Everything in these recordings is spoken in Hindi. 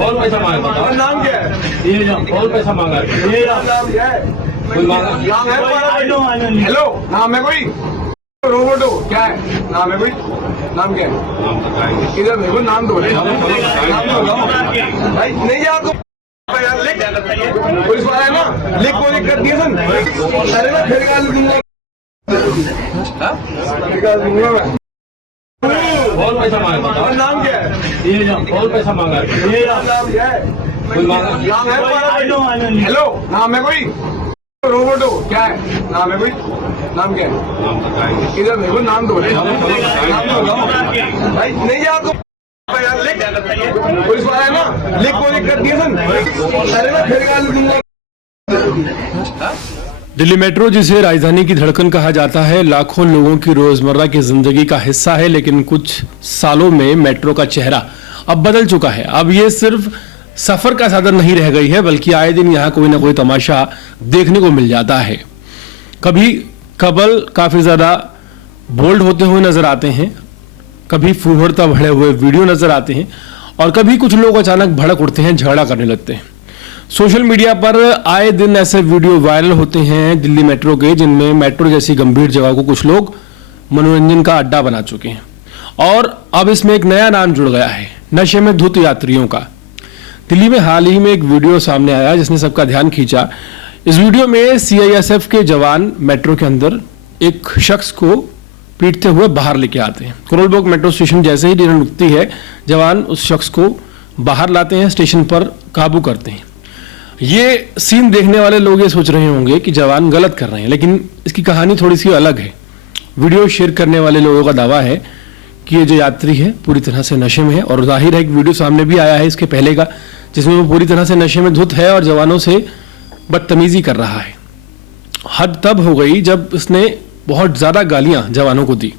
और पैसा मांगा, बताओ नाम क्या है? और पैसा मांगा, नाम क्या है? कोई मांगा? नाम है? हेलो, नाम है कोई? रोबोटो क्या है? नाम है कोई? नाम क्या है? नाम बताएंगे। इधर मेरे को नाम दो। नाम नाम दो भाई, नहीं यार तो लिख, पुलिस वाला है ना, लिख को लिख कर दिए सन। अरे मैं फिर गाल दूंगा, फिर गाल दूंगा मैं। और पैसा मांगा, बताओ नाम क्या है? और पैसा मांगा, नाम क्या है? कोई मांगा? नाम है? हेलो, नाम है कोई? रोबोटो क्या है? नाम है कोई? नाम क्या है? नाम बताएंगे। इधर मेरे को नाम दो। नाम दो भाई, नहीं यार तो लिख, पुलिस वाला है ना, लिख को लिख कर दिए सन। अरे मैं फिर गाल दूंगा। दिल्ली मेट्रो, जिसे राजधानी की धड़कन कहा जाता है, लाखों लोगों की रोजमर्रा की जिंदगी का हिस्सा है। लेकिन कुछ सालों में मेट्रो का चेहरा अब बदल चुका है। अब ये सिर्फ सफर का साधन नहीं रह गई है, बल्कि आए दिन यहाँ कोई ना कोई तमाशा देखने को मिल जाता है। कभी कबल काफी ज्यादा बोल्ड होते हुए नजर आते हैं, कभी फूहड़ता भरे हुए वीडियो नजर आते हैं, और कभी कुछ लोग अचानक भड़क उठते हैं, झगड़ा करने लगते हैं। सोशल मीडिया पर आए दिन ऐसे वीडियो वायरल होते हैं दिल्ली मेट्रो के, जिनमें मेट्रो जैसी गंभीर जगह को कुछ लोग मनोरंजन का अड्डा बना चुके हैं। और अब इसमें एक नया नाम जुड़ गया है, नशे में धुत यात्रियों का। दिल्ली में हाल ही में एक वीडियो सामने आया जिसने सबका ध्यान खींचा। इस वीडियो में सीआईएसएफ के जवान मेट्रो के अंदर एक शख्स को पीटते हुए बाहर लेके आते हैं। करोलबाग मेट्रो स्टेशन जैसे ही ट्रेन रुकती है, जवान उस शख्स को बाहर लाते हैं, स्टेशन पर काबू करते हैं। ये सीन देखने वाले लोग ये सोच रहे होंगे कि जवान गलत कर रहे हैं, लेकिन इसकी कहानी थोड़ी सी अलग है। वीडियो शेयर करने वाले लोगों का दावा है कि ये जो यात्री है पूरी तरह से नशे में है, और जाहिर है एक वीडियो सामने भी आया है इसके पहले का, जिसमें वो पूरी तरह से नशे में धुत है और जवानों से बदतमीजी कर रहा है। हद तब हो गई जब इसने बहुत ज्यादा गालियां जवानों को दी।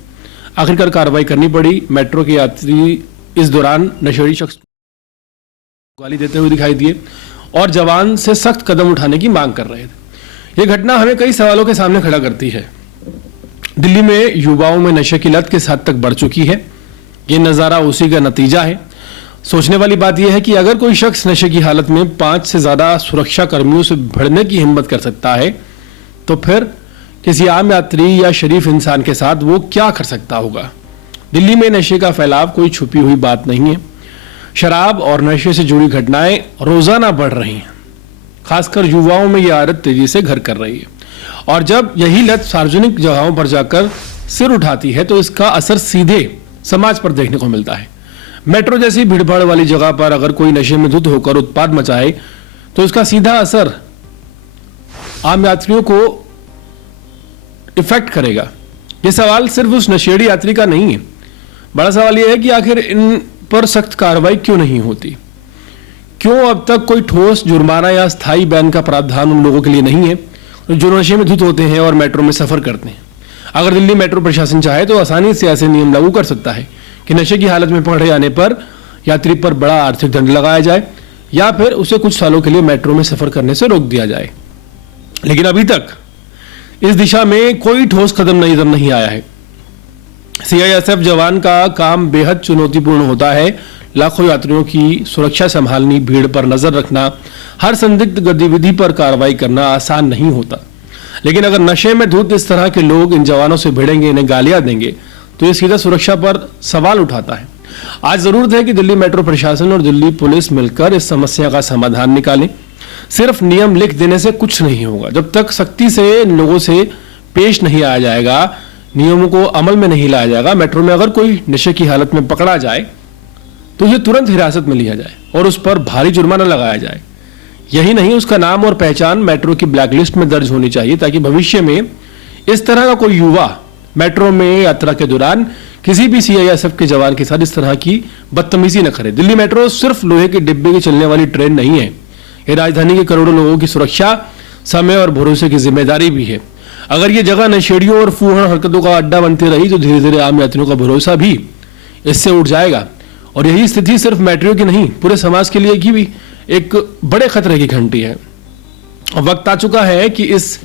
आखिरकार कार्रवाई करनी पड़ी। मेट्रो के यात्री इस दौरान नशेड़ी शख्स को गाली देते हुए दिखाई दिए और जवान से सख्त कदम उठाने की मांग कर रहे थे। यह घटना हमें कई सवालों के सामने खड़ा करती है। दिल्ली में युवाओं में नशे की लत किस हद तक बढ़ चुकी है, ये नज़ारा उसी का नतीजा है। सोचने वाली बात यह है कि अगर कोई शख्स नशे की हालत में 5 से ज्यादा सुरक्षा कर्मियों से भिड़ने की हिम्मत कर सकता है, तो फिर किसी आम यात्री या शरीफ इंसान के साथ वो क्या कर सकता होगा। दिल्ली में नशे का फैलाव कोई छुपी हुई बात नहीं है। शराब और नशे से जुड़ी घटनाएं रोजाना बढ़ रही हैं। खासकर युवाओं में यह आदत तेजी से घर कर रही है, और जब यही लत सार्वजनिक जगहों पर जाकर सिर उठाती है तो इसका असर सीधे समाज पर देखने को मिलता है। मेट्रो जैसी भीड़भाड़ वाली जगह पर अगर कोई नशे में धुत होकर उत्पात मचाए तो इसका सीधा असर आम यात्रियों को इफेक्ट करेगा। यह सवाल सिर्फ उस नशेड़ी यात्री का नहीं है। बड़ा सवाल यह है कि आखिर इन पर सख्त कार्रवाई क्यों नहीं होती। क्यों अब तक कोई ठोस जुर्माना या स्थायी बैन का प्रावधान उन लोगों के लिए नहीं है जो नशे में धुत होते हैं और मेट्रो में सफर करते हैं। अगर दिल्ली मेट्रो प्रशासन चाहे तो आसानी से ऐसे नियम लागू कर सकता है कि नशे की हालत में पकड़े जाने पर यात्री पर बड़ा आर्थिक दंड लगाया जाए, या फिर उसे कुछ सालों के लिए मेट्रो में सफर करने से रोक दिया जाए। लेकिन अभी तक इस दिशा में कोई ठोस कदम नजर नहीं आया है। सीआईएसएफ जवान का काम बेहद चुनौतीपूर्ण होता है। लाखों यात्रियों की सुरक्षा संभालनी, भीड़ पर नजर रखना, हर संदिग्ध गतिविधि पर कार्रवाई करना आसान नहीं होता। लेकिन अगर नशे में धुत इस तरह के लोग इन जवानों से भिड़ेंगे, इन्हें गालियां देंगे, तो ये सीधा सुरक्षा पर सवाल उठाता है। आज जरूरत है कि दिल्ली मेट्रो प्रशासन और दिल्ली पुलिस मिलकर इस समस्या का समाधान निकालें। सिर्फ नियम लिख देने से कुछ नहीं होगा। जब तक सख्ती से इन लोगों से पेश नहीं आया जाएगा, नियमों को अमल में नहीं लाया जाएगा, मेट्रो में अगर कोई नशे की हालत में पकड़ा जाए तो उसे तुरंत हिरासत में लिया जाए और उस पर भारी जुर्माना लगाया जाए। यही नहीं, उसका नाम और पहचान मेट्रो की ब्लैकलिस्ट में दर्ज होनी चाहिए, ताकि भविष्य में इस तरह का कोई युवा मेट्रो में यात्रा के दौरान किसी भी सीआईएसएफ के जवान के साथ इस तरह की बदतमीजी न करे। दिल्ली मेट्रो सिर्फ लोहे के डिब्बे की चलने वाली ट्रेन नहीं है, ये राजधानी के करोड़ों लोगों की सुरक्षा, समय और भरोसे की जिम्मेदारी भी है। अगर ये जगह नशेड़ियों और फूहड़ हरकतों का अड्डा बनती रही तो धीरे धीरे आम यात्रियों का भरोसा भी इससे उठ जाएगा, और यही स्थिति सिर्फ मेट्रो की नहीं, पूरे समाज के लिए की भी एक बड़े खतरे की घंटी है। वक्त आ चुका है कि इस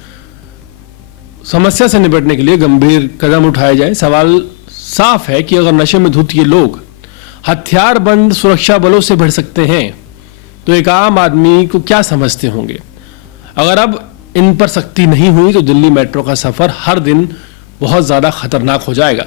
समस्या से निपटने के लिए गंभीर कदम उठाए जाए। सवाल साफ है कि अगर नशे में धुत ये लोग हथियार बंद सुरक्षा बलों से भिड़ सकते हैं, तो एक आम आदमी को क्या समझते होंगे। अगर अब इन पर सख्ती नहीं हुई तो दिल्ली मेट्रो का सफर हर दिन बहुत ज्यादा खतरनाक हो जाएगा।